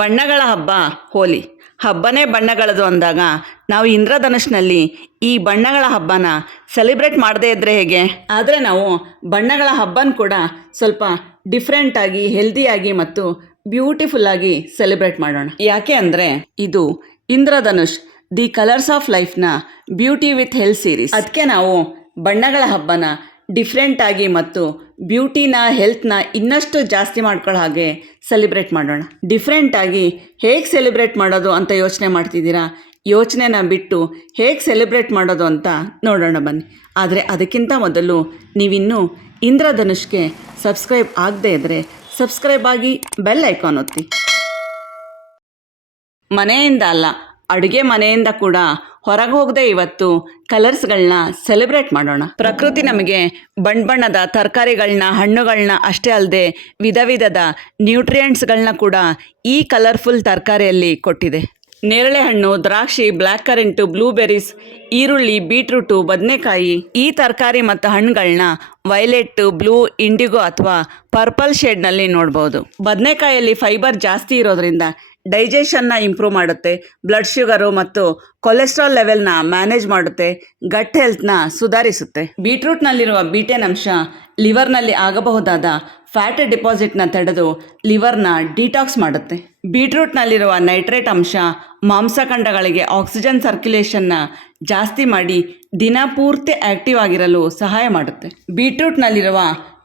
ಬಣ್ಣಗಳ ಹಬ್ಬ ಹೋಲಿ. ಹಬ್ಬನೇ ಬಣ್ಣಗಳದು ಅಂದಾಗ ನಾವು ಇಂದ್ರಧನುಷ್ನಲ್ಲಿ ಈ ಬಣ್ಣಗಳ ಹಬ್ಬನ ಸೆಲೆಬ್ರೇಟ್ ಮಾಡದೇ ಇದ್ದರೆ ಹೇಗೆ? ಆದರೆ ನಾವು ಬಣ್ಣಗಳ ಹಬ್ಬನ ಕೂಡ ಸ್ವಲ್ಪ ಡಿಫ್ರೆಂಟಾಗಿ, ಹೆಲ್ದಿಯಾಗಿ ಮತ್ತು ಬ್ಯೂಟಿಫುಲ್ಲಾಗಿ ಸೆಲೆಬ್ರೇಟ್ ಮಾಡೋಣ. ಯಾಕೆ ಅಂದರೆ ಇದು ಇಂದ್ರಧನುಷ್ ದಿ ಕಲರ್ಸ್ ಆಫ್ ಲೈಫ್ನ ಬ್ಯೂಟಿ ವಿತ್ ಹೆಲ್ತ್ ಸೀರೀಸ್. ಅದಕ್ಕೆ ನಾವು ಬಣ್ಣಗಳ ಹಬ್ಬನ ಡಿಫ್ರೆಂಟಾಗಿ ಮತ್ತು ಬ್ಯೂಟಿನ, ಹೆಲ್ತ್ನ ಇನ್ನಷ್ಟು ಜಾಸ್ತಿ ಮಾಡ್ಕೊಳ್ಳೋ ಹಾಗೆ ಸೆಲೆಬ್ರೇಟ್ ಮಾಡೋಣ. ಡಿಫ್ರೆಂಟಾಗಿ ಹೇಗೆ ಸೆಲೆಬ್ರೇಟ್ ಮಾಡೋದು ಅಂತ ಯೋಚನೆ ಮಾಡ್ತಿದ್ದೀರಾ? ಯೋಚನೆನ ಬಿಟ್ಟು ಹೇಗೆ ಸೆಲೆಬ್ರೇಟ್ ಮಾಡೋದು ಅಂತ ನೋಡೋಣ ಬನ್ನಿ. ಆದರೆ ಅದಕ್ಕಿಂತ ಮೊದಲು ನೀವಿನ್ನೂ ಇಂದ್ರಧನುಷ್ಗೆ ಸಬ್ಸ್ಕ್ರೈಬ್ ಆಗದೇ ಇದ್ದರೆ ಸಬ್ಸ್ಕ್ರೈಬ್ ಆಗಿ, ಬೆಲ್ ಐಕಾನ್ ಒತ್ತಿ. ಮನೆಯಿಂದ ಅಲ್ಲ, ಅಡುಗೆ ಮನೆಯಿಂದ ಕೂಡ ಹೊರಗೆ ಹೋಗದೆ ಇವತ್ತು ಕಲರ್ಸ್ಗಳನ್ನ ಸೆಲೆಬ್ರೇಟ್ ಮಾಡೋಣ. ಪ್ರಕೃತಿ ನಮಗೆ ಬಣ್ಣದ ತರಕಾರಿಗಳನ್ನ, ಹಣ್ಣುಗಳನ್ನ ಅಷ್ಟೇ ಅಲ್ಲದೆ ವಿಧ ವಿಧದ ನ್ಯೂಟ್ರಿಯೆಂಟ್ಸ್ಗಳನ್ನ ಕೂಡ ಈ ಕಲರ್ಫುಲ್ ತರಕಾರಿಯಲ್ಲಿ ಕೊಟ್ಟಿದೆ. ನೇರಳೆ ಹಣ್ಣು, ದ್ರಾಕ್ಷಿ, ಬ್ಲ್ಯಾಕ್ ಕರೆಂಟು, ಬ್ಲೂಬೆರೀಸ್, ಈರುಳ್ಳಿ, ಬೀಟ್ರೂಟು, ಬದನೆಕಾಯಿ, ಈ ತರಕಾರಿ ಮತ್ತು ಹಣ್ಣುಗಳನ್ನ ವೈಲೆಟ್, ಬ್ಲೂ, ಇಂಡಿಗೋ ಅಥವಾ ಪರ್ಪಲ್ ಶೇಡ್ನಲ್ಲಿ ನೋಡ್ಬೋದು. ಬದನೆಕಾಯಲ್ಲಿ ಫೈಬರ್ ಜಾಸ್ತಿ ಇರೋದ್ರಿಂದ ಡೈಜೆಷನ್ನ ಇಂಪ್ರೂವ್ ಮಾಡುತ್ತೆ, ಬ್ಲಡ್ ಶುಗರು ಮತ್ತು ಕೊಲೆಸ್ಟ್ರಾಲ್ ಲೆವೆಲ್ನ ಮ್ಯಾನೇಜ್ ಮಾಡುತ್ತೆ, ಗಟ್ ಹೆಲ್ತ್ನ ಸುಧಾರಿಸುತ್ತೆ. ಬೀಟ್ರೂಟ್ನಲ್ಲಿರುವ ಬೀಟೇನ್ ಅಂಶ ಲಿವರ್ನಲ್ಲಿ ಆಗಬಹುದಾದ ಫ್ಯಾಟ್ ಡಿಪಾಸಿಟ್ನ ತಡೆದು ಲಿವರ್ನ ಡಿಟಾಕ್ಸ್ ಮಾಡುತ್ತೆ. ಬೀಟ್ರೂಟ್ನಲ್ಲಿರುವ ನೈಟ್ರೇಟ್ ಅಂಶ ಮಾಂಸಖಂಡಗಳಿಗೆ ಆಕ್ಸಿಜನ್ ಸರ್ಕ್ಯುಲೇಷನ್ನ ಜಾಸ್ತಿ ಮಾಡಿ ದಿನ ಪೂರ್ತಿ ಆ್ಯಕ್ಟಿವ್ ಆಗಿರಲು ಸಹಾಯ ಮಾಡುತ್ತೆ. ಬೀಟ್ರೂಟ್ನಲ್ಲಿರುವ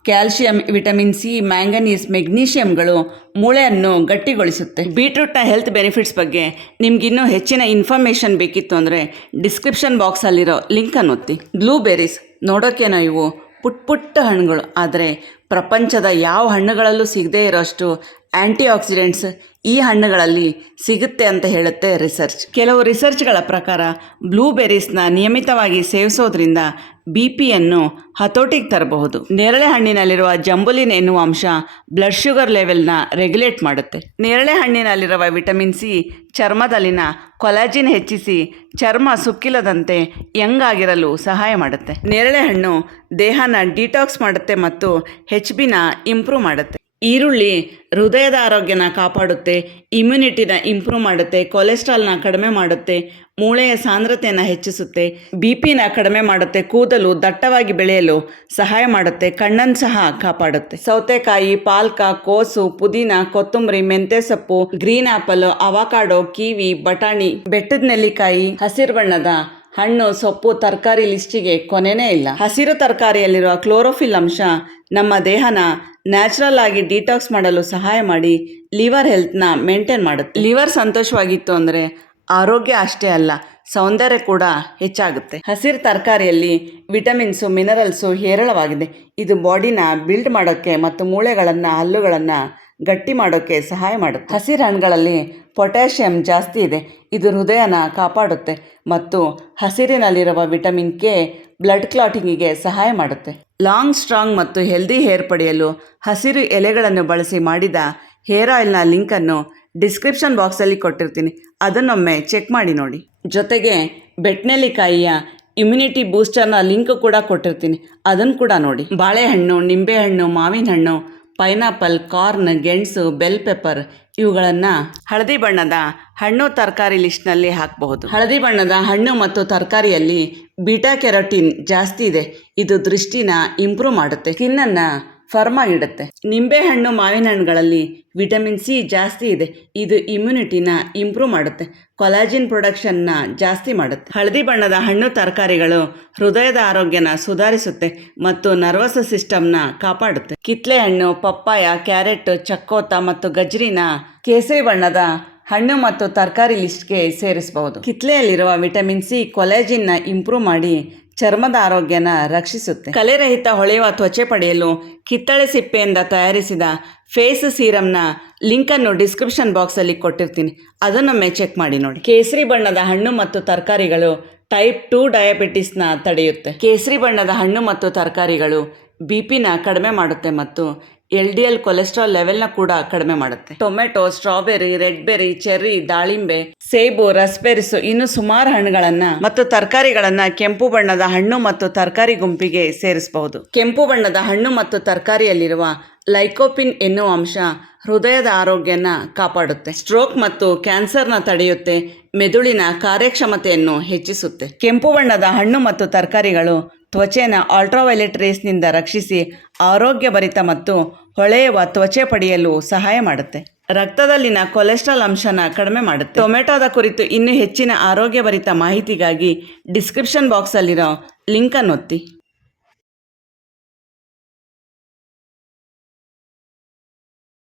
ಕ್ಯಾಲ್ಶಿಯಂ, ವಿಟಮಿನ್ ಸಿ, ಮ್ಯಾಂಗನೀಸ್, ಮೆಗ್ನೀಷಿಯಂಗಳು ಮೂಳೆಯನ್ನು ಗಟ್ಟಿಗೊಳಿಸುತ್ತೆ. ಬೀಟ್ರೂಟ್ನ ಹೆಲ್ತ್ ಬೆನಿಫಿಟ್ಸ್ ಬಗ್ಗೆ ನಿಮಗಿನ್ನೂ ಹೆಚ್ಚಿನ ಇನ್ಫಾರ್ಮೇಷನ್ ಬೇಕಿತ್ತು ಅಂದರೆ ಡಿಸ್ಕ್ರಿಪ್ಷನ್ ಬಾಕ್ಸಲ್ಲಿರೋ ಲಿಂಕನ್ನು ಒತ್ತಿ. ಬ್ಲೂಬೆರೀಸ್ ನೋಡೋಕ್ಕೇನೋ ಇವು ಪುಟ್ಟ ಹಣ್ಣುಗಳು, ಆದರೆ ಪ್ರಪಂಚದ ಯಾವ ಹಣ್ಣುಗಳಲ್ಲೂ ಸಿಗದೇ ಇರೋಷ್ಟು ಆ್ಯಂಟಿ ಆಕ್ಸಿಡೆಂಟ್ಸ್ ಈ ಹಣ್ಣುಗಳಲ್ಲಿ ಸಿಗುತ್ತೆ ಅಂತ ಹೇಳುತ್ತೆ ರಿಸರ್ಚ್. ಕೆಲವು ರಿಸರ್ಚ್ಗಳ ಪ್ರಕಾರ ಬ್ಲೂಬೆರೀಸ್ನ ನಿಯಮಿತವಾಗಿ ಸೇವಿಸೋದ್ರಿಂದ ಬಿಪಿಯನ್ನು ಹತೋಟಿಗೆ ತರಬಹುದು. ನೇರಳೆ ಹಣ್ಣಿನಲ್ಲಿರುವ ಜಂಬುಲಿನ್ ಎನ್ನುವ ಅಂಶ ಬ್ಲಡ್ ಶುಗರ್ ಲೆವೆಲ್ನ ರೆಗ್ಯುಲೇಟ್ ಮಾಡುತ್ತೆ. ನೇರಳೆ ಹಣ್ಣಿನಲ್ಲಿರುವ ವಿಟಮಿನ್ ಸಿ ಚರ್ಮದಲ್ಲಿನ ಕೊಲಾಜಿನ್ ಹೆಚ್ಚಿಸಿ ಚರ್ಮ ಸುಕ್ಕಿಲ್ಲದಂತೆ ಯಂಗ್ ಆಗಿರಲು ಸಹಾಯ ಮಾಡುತ್ತೆ. ನೇರಳೆ ಹಣ್ಣು ದೇಹನ ಡಿಟಾಕ್ಸ್ ಮಾಡುತ್ತೆ ಮತ್ತು HBನ ಇಂಪ್ರೂವ್ ಮಾಡುತ್ತೆ. ಈರುಳ್ಳಿ ಹೃದಯದ ಆರೋಗ್ಯನ ಕಾಪಾಡುತ್ತೆ, ಇಮ್ಯುನಿಟಿನ ಇಂಪ್ರೂವ್ ಮಾಡುತ್ತೆ, ಕೊಲೆಸ್ಟ್ರಾಲ್ನ ಕಡಿಮೆ ಮಾಡುತ್ತೆ, ಮೂಳೆಯ ಸಾಂದ್ರತೆಯನ್ನು ಹೆಚ್ಚಿಸುತ್ತೆ, ಬಿಪಿನ ಕಡಿಮೆ ಮಾಡುತ್ತೆ, ಕೂದಲು ದಟ್ಟವಾಗಿ ಬೆಳೆಯಲು ಸಹಾಯ ಮಾಡುತ್ತೆ, ಕಣ್ಣನ್ನು ಸಹ ಕಾಪಾಡುತ್ತೆ. ಸೌತೆಕಾಯಿ, ಪಾಲಕ, ಕೋಸು, ಪುದೀನ, ಕೊತ್ತಂಬರಿ, ಮೆಂತ್ಯ ಸೊಪ್ಪು, ಗ್ರೀನ್ ಆಪಲ್, ಅವಾಕಾಡೋ, ಕಿವಿ, ಬಟಾಣಿ, ಬೆಟ್ಟದ ನೆಲ್ಲಿಕಾಯಿ, ಹಸಿರು ಬಣ್ಣದ ಹಣ್ಣು, ಸೊಪ್ಪು, ತರಕಾರಿ ಲಿಸ್ಟಿಗೆ ಕೊನೆಯೇ ಇಲ್ಲ. ಹಸಿರು ತರಕಾರಿಯಲ್ಲಿರುವ ಕ್ಲೋರೋಫಿಲ್ ಅಂಶ ನಮ್ಮ ದೇಹನ ನ್ಯಾಚುರಲ್ ಆಗಿ ಡಿಟಾಕ್ಸ್ ಮಾಡಲು ಸಹಾಯ ಮಾಡಿ ಲಿವರ್ ಹೆಲ್ತ್ನ ಮೇಂಟೈನ್ ಮಾಡುತ್ತೆ. ಲಿವರ್ ಸಂತೋಷವಾಗಿತ್ತು ಅಂದರೆ ಆರೋಗ್ಯ ಅಷ್ಟೇ ಅಲ್ಲ, ಸೌಂದರ್ಯ ಕೂಡ ಹೆಚ್ಚಾಗುತ್ತೆ. ಹಸಿರು ತರಕಾರಿಯಲ್ಲಿ ವಿಟಮಿನ್ಸು, ಮಿನರಲ್ಸು ಹೇರಳವಾಗಿದೆ. ಇದು ಬಾಡಿನ ಬಿಲ್ಡ್ ಮಾಡೋಕ್ಕೆ ಮತ್ತು ಮೂಳೆಗಳನ್ನು, ಹಲ್ಲುಗಳನ್ನು ಗಟ್ಟಿ ಮಾಡೋಕ್ಕೆ ಸಹಾಯ ಮಾಡುತ್ತೆ. ಹಸಿರು ಹಣ್ಣುಗಳಲ್ಲಿ ಪೊಟ್ಯಾಷಿಯಂ ಜಾಸ್ತಿ ಇದೆ, ಇದು ಹೃದಯನ ಕಾಪಾಡುತ್ತೆ ಮತ್ತು ಹಸಿರಿನಲ್ಲಿರುವ ವಿಟಮಿನ್ ಕೆ ಬ್ಲಡ್ ಕ್ಲಾಟಿಂಗಿಗೆ ಸಹಾಯ ಮಾಡುತ್ತೆ. ಲಾಂಗ್, ಸ್ಟ್ರಾಂಗ್ ಮತ್ತು ಹೆಲ್ದಿ ಹೇರ್ ಪಡೆಯಲು ಹಸಿರು ಎಲೆಗಳನ್ನು ಬಳಸಿ ಮಾಡಿದ ಹೇರ್ ಆಯಿಲ್ನ ಲಿಂಕನ್ನು ಡಿಸ್ಕ್ರಿಪ್ಷನ್ ಬಾಕ್ಸಲ್ಲಿ ಕೊಟ್ಟಿರ್ತೀನಿ, ಅದನ್ನೊಮ್ಮೆ ಚೆಕ್ ಮಾಡಿ ನೋಡಿ. ಜೊತೆಗೆ ಬೆಟ್ನೆಲ್ಲಿಕಾಯಿಯ ಇಮ್ಯುನಿಟಿ ಬೂಸ್ಟರ್ನ ಲಿಂಕ್ ಕೂಡ ಕೊಟ್ಟಿರ್ತೀನಿ, ಅದನ್ನು ಕೂಡ ನೋಡಿ. ಬಾಳೆಹಣ್ಣು, ನಿಂಬೆಹಣ್ಣು, ಮಾವಿನ ಹಣ್ಣು, ಪೈನಾಪಲ್, ಕಾರ್ನ್, ಗೆಣಸು, ಬೆಲ್ ಪೆಪ್ಪರ್ ಇವುಗಳನ್ನು ಹಳದಿ ಬಣ್ಣದ ಹಣ್ಣು ತರಕಾರಿ ಲಿಸ್ಟ್ನಲ್ಲಿ ಹಾಕಬಹುದು. ಹಳದಿ ಬಣ್ಣದ ಹಣ್ಣು ಮತ್ತು ತರಕಾರಿಯಲ್ಲಿ ಬೀಟಾ ಕೆರೋಟಿನ್ ಜಾಸ್ತಿ ಇದೆ, ಇದು ದೃಷ್ಟಿನ ಇಂಪ್ರೂವ್ ಮಾಡುತ್ತೆ, ಸ್ಕಿನ್ನನ್ನು ಫರ್ಮ್ ಆಗಿಡುತ್ತೆ. ನಿಂಬೆಹಣ್ಣು, ಮಾವಿನ ಹಣ್ಣುಗಳಲ್ಲಿ ವಿಟಮಿನ್ ಸಿ ಜಾಸ್ತಿ ಇದೆ, ಇದು ಇಮ್ಯುನಿಟಿನ ಇಂಪ್ರೂವ್ ಮಾಡುತ್ತೆ, ಕೊಲಾಜಿನ್ ಪ್ರೊಡಕ್ಷನ್ನ ಜಾಸ್ತಿ ಮಾಡುತ್ತೆ. ಹಳದಿ ಬಣ್ಣದ ಹಣ್ಣು ತರಕಾರಿಗಳು ಹೃದಯದ ಆರೋಗ್ಯನ ಸುಧಾರಿಸುತ್ತೆ ಮತ್ತು ನರ್ವಸ್ ಸಿಸ್ಟಮ್ನ ಕಾಪಾಡುತ್ತೆ. ಕಿತ್ಲೆ ಹಣ್ಣು, ಪಪ್ಪಾಯ, ಕ್ಯಾರೆಟ್, ಚಕ್ಕೋತ ಮತ್ತು ಗಜ್ರಿನ ಕೇಸರಿ ಬಣ್ಣದ ಹಣ್ಣು ಮತ್ತು ತರಕಾರಿ ಲಿಸ್ಟ್ಗೆ ಸೇರಿಸಬಹುದು. ಕಿತ್ಲೆಯಲ್ಲಿರುವ ವಿಟಮಿನ್ ಸಿ ಕೊಲಾಜಿನ್ನ ಇಂಪ್ರೂವ್ ಮಾಡಿ ಚರ್ಮದ ಆರೋಗ್ಯನ ರಕ್ಷಿಸುತ್ತೆ. ಕಲೆರಹಿತ ಹೊಳೆಯುವ ತ್ವಚೆ ಪಡೆಯಲು ಕಿತ್ತಳೆ ಸಿಪ್ಪೆಯಿಂದ ತಯಾರಿಸಿದ ಫೇಸ್ ಸೀರಮ್ನ ಲಿಂಕನ್ನು ಡಿಸ್ಕ್ರಿಪ್ಷನ್ ಬಾಕ್ಸಲ್ಲಿ ಕೊಟ್ಟಿರ್ತೀನಿ, ಅದನ್ನೊಮ್ಮೆ ಚೆಕ್ ಮಾಡಿ ನೋಡಿ. ಕೇಸರಿ ಬಣ್ಣದ ಹಣ್ಣು ಮತ್ತು ತರಕಾರಿಗಳು ಟೈಪ್ 2 ಡಯಾಬಿಟಿಸ್ನ ತಡೆಯುತ್ತೆ. ಕೇಸರಿ ಬಣ್ಣದ ಹಣ್ಣು ಮತ್ತು ತರಕಾರಿಗಳು ಬಿಪಿನ ಕಡಿಮೆ ಮಾಡುತ್ತೆ ಮತ್ತು LDL ಕೊಲೆಸ್ಟ್ರಾಲ್ ಲೆವೆಲ್ನ ಕೂಡ ಕಡಿಮೆ ಮಾಡುತ್ತೆ. Tomato, strawberry, red berry, cherry, ದಾಳಿಂಬೆ, ಸೇಬು, ರಸ್ಬೆರಿಸು ಇನ್ನು ಸುಮಾರು ಹಣ್ಣುಗಳನ್ನ ಮತ್ತು ತರಕಾರಿಗಳನ್ನ ಕೆಂಪು ಬಣ್ಣದ ಹಣ್ಣು ಮತ್ತು ತರಕಾರಿ ಗುಂಪಿಗೆ ಸೇರಿಸಬಹುದು. ಕೆಂಪು ಬಣ್ಣದ ಹಣ್ಣು ಮತ್ತು ತರಕಾರಿಯಲ್ಲಿರುವ ಲೈಕೋಪಿನ್ ಎನ್ನುವ ಅಂಶ ಹೃದಯದ ಆರೋಗ್ಯನ ಕಾಪಾಡುತ್ತೆ, ಸ್ಟ್ರೋಕ್ ಮತ್ತು ಕ್ಯಾನ್ಸರ್ನ ತಡೆಯುತ್ತೆ, ಮೆದುಳಿನ ಕಾರ್ಯಕ್ಷಮತೆಯನ್ನು ಹೆಚ್ಚಿಸುತ್ತೆ. ಕೆಂಪು ಬಣ್ಣದ ಹಣ್ಣು ಮತ್ತು ತರಕಾರಿಗಳು ತ್ವಚೆನ ಅಲ್ಟ್ರಾವೈಲೆಟ್ ರೇಸ್ನಿಂದ ರಕ್ಷಿಸಿ ಆರೋಗ್ಯಭರಿತ ಮತ್ತು ಹೊಳೆಯುವ ತ್ವಚೆ ಪಡೆಯಲು ಸಹಾಯ ಮಾಡುತ್ತೆ. ರಕ್ತದಲ್ಲಿನ ಕೊಲೆಸ್ಟ್ರಾಲ್ ಅಂಶನ ಕಡಿಮೆ ಮಾಡುತ್ತೆ. ಟೊಮೆಟೊದ ಕುರಿತು ಇನ್ನೂ ಹೆಚ್ಚಿನ ಆರೋಗ್ಯಭರಿತ ಮಾಹಿತಿಗಾಗಿ ಡಿಸ್ಕ್ರಿಪ್ಷನ್ ಬಾಕ್ಸಲ್ಲಿರೋ ಲಿಂಕನ್ನು ಒತ್ತಿ.